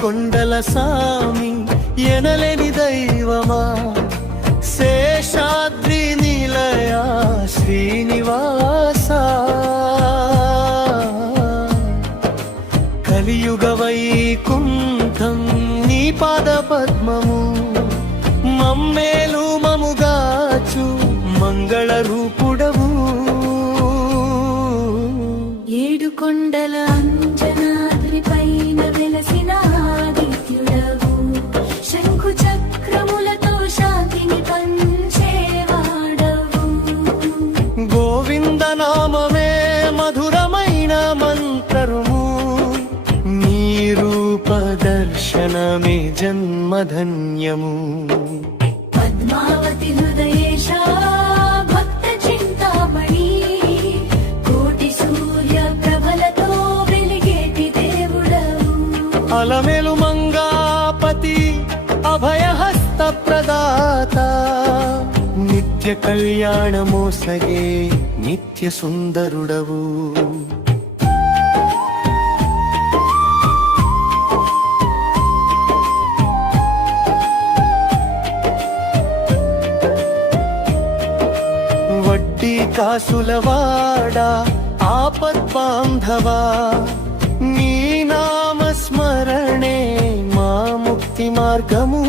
కొండల సామి ఎనలేని దైవమా, శేషాద్రి నిలయ శ్రీనివాస, కలియుగ వైకుంఠం నీ పాద పద్మము, మమ్మేలు మముగాచు మంగళ రూపుడవు. ఏడు కొండల అంజనాద్రి పైన వెలసిన ఆదిత్యుడవు, శంకు చక్రములతో శాంతిని పంచేవాడవు. గోవింద నామమే మధురమైన మంత్రము, నీ రూప దర్శనమే జన్మధన్యము. పద్మావతి హృదయేశ భక్త చింతామణి, కోటి సూర్య ప్రభలతో వెలిగేటి దేవుడవు. అలమేలు మంగాపతి అభయహస్త ప్రదాత, నిత్య కళ్యాణమోసగే నిత్య సుందరుడవు. వడ్డీ కాసులవాడా ఆపద్బాంధవా, నీ నామస్మరణే మా ముక్తి మార్గము.